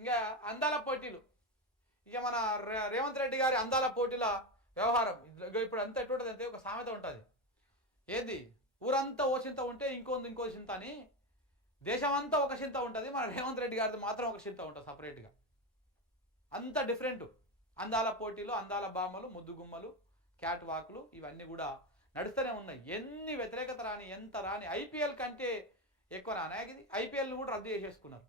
ఇంకా అందాల పోటీలు, ఇక మన రేవంత్ రెడ్డి గారి అందాల పోటీల వ్యవహారం ఇప్పుడు అంతా ఎట్లుంటుంది అంటే, ఒక సామెత ఉంటుంది, ఏది ఊరంతా ఓ చింత ఉంటే ఇంకో చింత అని, దేశమంతా ఒక చింత ఉంటుంది, మన రేవంత్ రెడ్డి గారిది మాత్రం ఒక చింత ఉంటుంది సపరేట్గా. అంత డిఫరెంట్. అందాల పోటీలు, అందాల బామ్మలు, ముద్దుగుమ్మలు, క్యాట్ వాకులు ఇవన్నీ కూడా నడుస్తూనే ఉన్నాయి. ఎన్ని వ్యతిరేకత రాని, ఎంత రాని, ఐపీఎల్ కంటే ఎక్కువ రానాగిది. ఐపీఎల్ని కూడా రద్దు చేసేసుకున్నారు.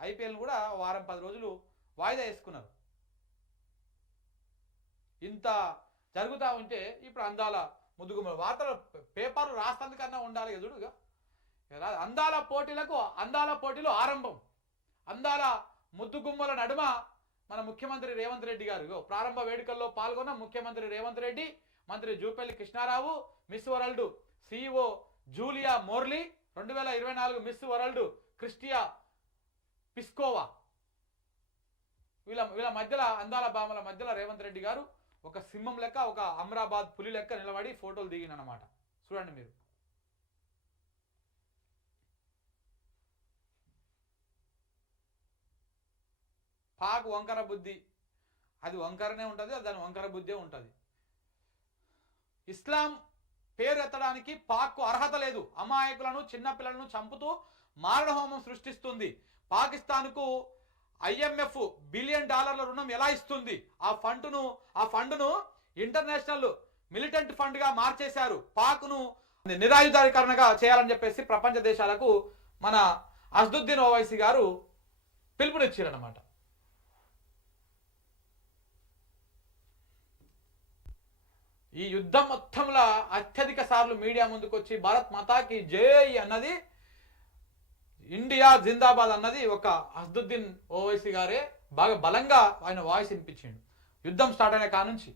ఐపీఎల్ని కూడా వారం 10 రోజులు వాయిదా వేసుకున్నారు. ఇంత జరుగుతూ ఉంటే ఇప్పుడు అందాల ముద్దుగుమ్మలు వార్తలు పేపర్లు రాస్తందుకన్నా ఉండాలి ఎదుడుగా. అందాల పోటీలు ఆరంభం. అందాల ముద్దుగుమ్మల నడుమ మన ముఖ్యమంత్రి రేవంత్ రెడ్డి గారు ప్రారంభ వేడుకల్లో పాల్గొన్న ముఖ్యమంత్రి రేవంత్ రెడ్డి, మంత్రి Jupally Krishnarao, miss world CEO Julia Morley, 2024 miss world Krystyna Pyszkova, వీళ్ళ మధ్యలో, అందాల బామల మధ్యలో రేవంత్ రెడ్డి గారు ఒక సింహం లెక్క, ఒక అమ్రాబాద్ పులి లెక్క నిలబడి ఫోటోలు దిగినన్నమాట. చూడండి మీరు. పాక్ వంకర బుద్ధి, అది వంకరనే ఉంటుంది, దాని వంకర బుద్ధే ఉంటుంది. ఇస్లాం పేరు ఎత్తడానికి పాక్కు అర్హత లేదు. అమాయకులను, చిన్నపిల్లలను చంపుతూ మారణహోమం సృష్టిస్తుంది. పాకిస్తాన్కు IMF $1 బిలియన్ రుణం ఎలా ఇస్తుంది? ఆ ఫండ్ను ఇంటర్నేషనల్ మిలిటెంట్ ఫండ్ గా మార్చేశారు. పాక్ను నిరాయుధీకరణగా చేయాలని చెప్పేసి ప్రపంచ దేశాలకు మన అసదుద్దీన్ ఓవైసీ గారు పిలుపునిచ్చారన్నమాట. ఈ యుద్ధం మొత్తంలో అత్యధిక సార్లు మీడియా ముందుకు వచ్చి భారత్ మాతాకి జై అన్నది, ఇండియా జిందాబాద్ అన్నది ఒక అసదుద్దీన్ ఓవైసీ గారే బాగా బలంగా ఆయన వాయిస్ వినిపించిండు యుద్ధం స్టార్ట్ అయిన కానుంచి.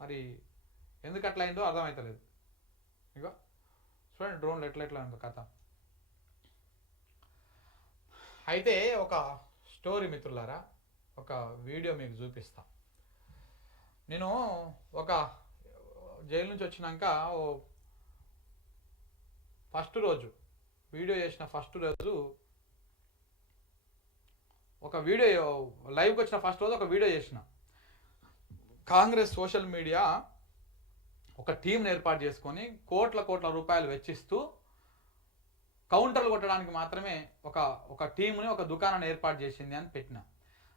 మరి ఎందుకు అట్లా అయిందో అర్థమవుతలేదు. ఇగో చూడండి డ్రోన్లు ఎట్లా ఉందో కథ. అయితే ఒక స్టోరీ మిత్రులారా, ఒక వీడియో మీకు చూపిస్తా. నేను ఒక జైలు నుంచి వచ్చినాక ఫస్ట్ రోజు వీడియో చేసిన, ఫస్ట్ రోజు ఒక వీడియో లైవ్కి వచ్చిన ఫస్ట్ రోజు ఒక వీడియో చేసిన. కాంగ్రెస్ సోషల్ మీడియా ఒక టీంని ఏర్పాటు చేసుకొని కోట్ల రూపాయలు వెచ్చిస్తూ కౌంటర్లు కొట్టడానికి మాత్రమే ఒక టీంని, ఒక దుకాణాన్ని ఏర్పాటు చేసింది అని పెట్టిన.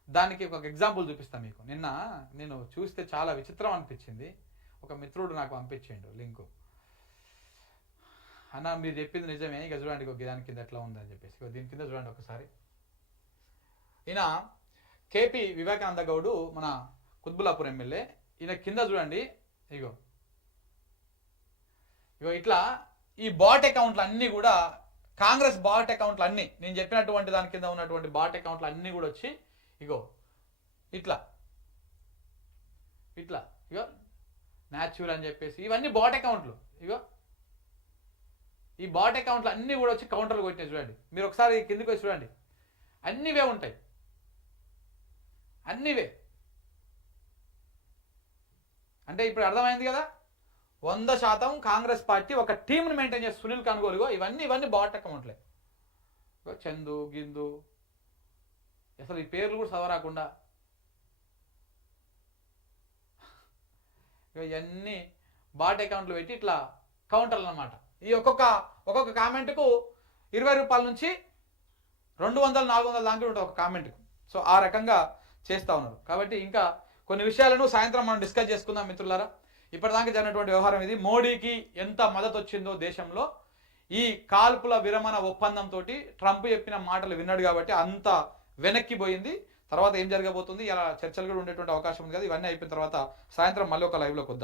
దానికి ఒక ఎగ్జాంపుల్ చూపిస్తాను మీకు. నిన్న నేను చూస్తే చాలా విచిత్రం అనిపించింది. ఒక మిత్రుడు నాకు పంపించిండు లింకు. అన్న మీరు చెప్పింది నిజమే, ఇక చూడండి దాని కింద ఎట్లా ఉందని చెప్పేసి. దీని కింద చూడండి ఒకసారి. ఈయన కేపీ వివేకానంద గౌడు, మన కుత్బుల్లాపూర్ ఎమ్మెల్యే. ఈయన కింద చూడండి, ఇగో ఇట్లా ఈ బాట్ అకౌంట్లు అన్నీ కూడా కాంగ్రెస్ బాట్ అకౌంట్లు అన్నీ, నేను చెప్పినటువంటి దాని కింద ఉన్నటువంటి బాట్ అకౌంట్లు అన్నీ కూడా వచ్చి ఇగో ఇట్లా ఇగో న్యాచురల్ అని చెప్పేసి ఇవన్నీ బాట్ అకౌంట్లు. ఇగో ఈ బాట్ అకౌంట్లు అన్నీ కూడా వచ్చి కౌంటర్లు కొట్టినాయి. చూడండి మీరు ఒకసారి కిందికి వచ్చి చూడండి, అన్నీవే ఉంటాయి, అన్నీవే. అంటే ఇప్పుడు అర్థమైంది కదా, 100% కాంగ్రెస్ పార్టీ ఒక టీంని మెయింటైన్ చేసి సునీల్ కనుగోలుగో ఇవన్నీ బాట్ అకౌంట్లే. చందు గిందు, అసలు ఈ పేర్లు కూడా చదవరాకుండా ఇవన్నీ బాట్ అకౌంట్లు పెట్టి ఇట్లా కౌంటర్లు అన్నమాట. ఈ ఒక్కొక్క కామెంట్కు 20 రూపాయల నుంచి 200, 400 దాకా ఉంటుంది ఒక కామెంట్కు. సో ఆ రకంగా చేస్తూ ఉన్నారు. కాబట్టి ఇంకా కొన్ని విషయాలను సాయంత్రం మనం డిస్కస్ చేసుకుందాం మిత్రులారా. ఇప్పటిదాకా జరిగినటువంటి వ్యవహారం ఇది. మోడీకి ఎంత మద్దతు వచ్చిందో దేశంలో ఈ కాల్పుల విరమణ ఒప్పందంతో ట్రంప్ చెప్పిన మాటలు విన్నాడు కాబట్టి అంత వెనక్కి పోయింది. తర్వాత ఏం జరగబోతుంది, ఇలా చర్చలు కూడా ఉండేటువంటి అవకాశం ఉంది కదా. ఇవన్నీ అయిపోయిన తర్వాత సాయంత్రం మళ్ళీ ఒక లైవ్లోకి వద్దాం.